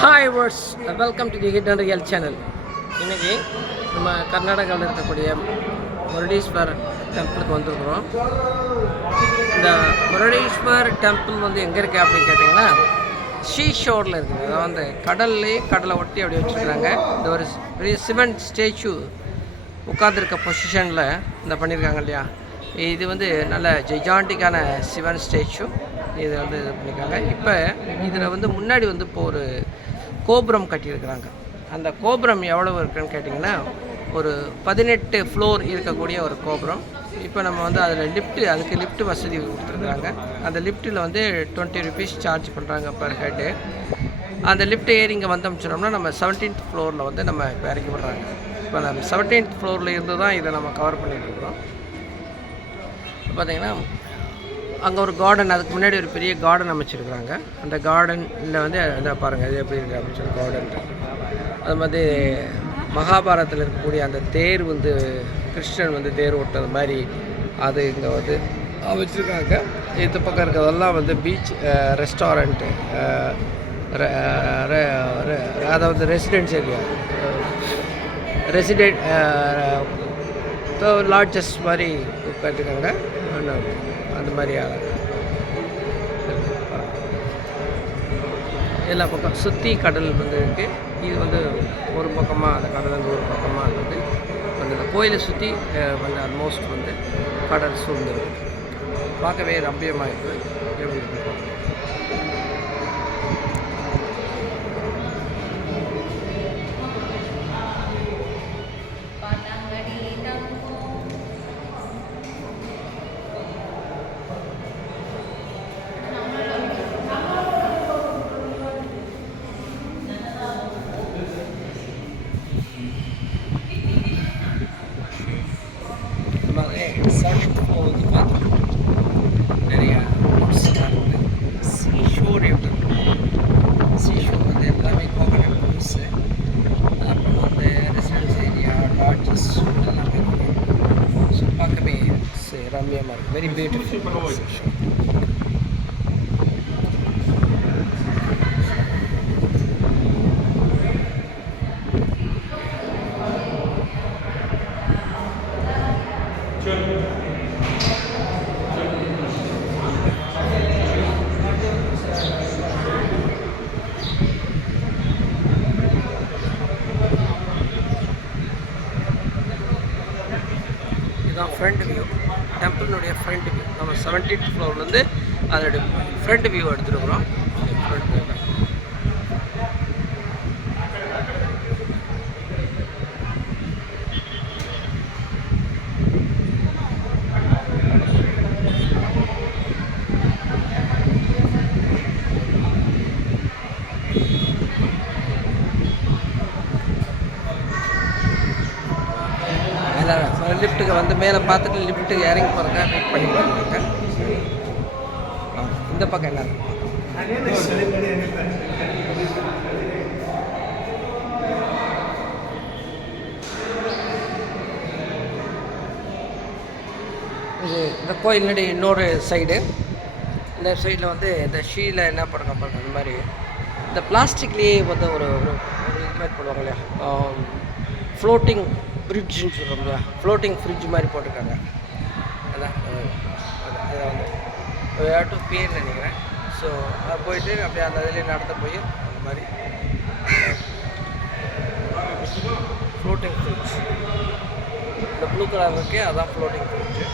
Hi viewers, welcome to the Hidden Real channel. இன்றைக்கி நம்ம கர்நாடகாவில் இருக்கக்கூடிய முருடேஸ்வர் டெம்பிளுக்கு வந்திருக்கிறோம். இந்த முருடேஸ்வர் டெம்பிள் வந்து எங்கே இருக்குது அப்படின்னு கேட்டிங்கன்னா, ஷீ ஷோரில் இருக்குது. அதாவது வந்து கடலை ஒட்டி அப்படி வச்சுருக்குறாங்க. இந்த ஒரு பெரிய சிவன் ஸ்டேச்சு உட்காந்துருக்க பொசிஷனில் இந்த பண்ணியிருக்காங்க இல்லையா. இது வந்து நல்ல ஜெஜாண்டிக்கான சிவன் ஸ்டேச்சு. இது வந்து இது பண்ணியிருக்காங்க. இப்போ இதில் வந்து முன்னாடி வந்து இப்போ ஒரு கோபுரம் கட்டியிருக்கிறாங்க. அந்த கோபுரம் எவ்வளவு இருக்குன்னு கேட்டிங்கன்னா, ஒரு 18 ஃப்ளோர் இருக்கக்கூடிய ஒரு கோபுரம். இப்போ நம்ம வந்து அதில் அதுக்கு லிஃப்ட் வசதி கொடுத்துருக்குறாங்க. அந்த லிஃப்ட்டில் வந்து 20 ருபீஸ் சார்ஜ் பண்ணுறாங்க பர் ஹெட்டு. அந்த லிஃப்ட் ஏறி இங்கே வந்தோம்னோம்னா நம்ம 17th ஃப்ளோரில் வந்து நம்ம இப்போ இறக்கி விட்றாங்க. இப்போ நம்ம 17th ஃப்ளோரில் இருந்து தான் இதை நம்ம கவர் பண்ணிட்டு இருக்கிறோம். பார்த்திங்கன்னா அங்கே ஒரு கார்டன், அதுக்கு முன்னாடி ஒரு பெரிய கார்டன் அமைச்சிருக்கிறாங்க. அந்த கார்டனில் வந்து இதை பாருங்கள், இது எப்படி இருக்குது அப்படின்னு சொல்லி கார்டன். அது மாதிரி மகாபாரதத்தில் இருக்கக்கூடிய அந்த தேர் வந்து கிருஷ்ணன் வந்து தேர் ஓட்டுறது மாதிரி அது இங்கே வந்து வச்சுருக்காங்க. இந்த பக்கம் இருக்கிறதெல்லாம் வந்து பீச், ரெஸ்டாரண்ட்டு, அதாவது ரெசிடென்ஸ் ஏரியா, லாட்ஜஸ் மாதிரி உட்காந்துருக்காங்க. அந்த மாதிரி எல்லா பக்கம் சுற்றி கடல் வந்து இருக்குது. இது வந்து ஒரு பக்கமாக அந்த கடல் வந்து ஒரு பக்கமாக வந்து அந்த கோயிலை சுற்றி வந்து ஆல்மோஸ்ட் வந்து கடல் சூழ்ந்து பார்க்கவே ரம்மியமாக இருக்குது. எப்படி இருக்குது நிறையா சீஷோர் வந்து எல்லாமே கோகனட் ஹவுஸு, அப்புறம் வந்து ரெசிடென்ஸ் ஏரியா, லாட்ஜஸ் எல்லாமே ஸோ பார்க்கவே ரம்மியமாக இருக்குது. Very beautiful seashore. இதுதான் ஃப்ரண்ட் வியூ, டெம்பிளுடைய ஃப்ரண்ட் வியூ. நம்ம 17th ஃப்ளோர்லேருந்து அதோடைய ஃப்ரண்ட் வியூ எடுத்துருக்குறோம். ஃப்ரண்ட் வியூ லிஃப்ட்டுக்கு வந்து மேலே பார்த்துட்டு லிஃப்ட்டுக்கு இறங்கி போகிறத வெயிட் பண்ணிட்டு இந்த பக்கம் என்ன இது இந்த கோயில் இன்னொரு சைடு. இந்த சைடில் வந்து இந்த ஷீல என்ன பண்ணுறாங்க அந்த மாதிரி இந்த பிளாஸ்டிக்லேயே வந்து ஒரு இது மாதிரி போடுவாங்க இல்லையா, ஃப்ளோட்டிங் ஃப்ரிட்ஜுன்னு சொல்கிறோம் இல்லையா, ஃப்ளோட்டிங் ஃப்ரிட்ஜ் மாதிரி போட்டிருக்காங்க. அதான் அதை வந்து டு பேர் நினைக்கிறேன். ஸோ அதை போயிட்டு அப்படியே அந்த இதிலே நடந்து போய் அந்த மாதிரி ஃப்ளோட்டிங் ஃப்ரிட்ஜ், இந்த ப்ளூ கலர் இருக்கே அதான் ஃப்ளோட்டிங் ஃப்ரிட்ஜு.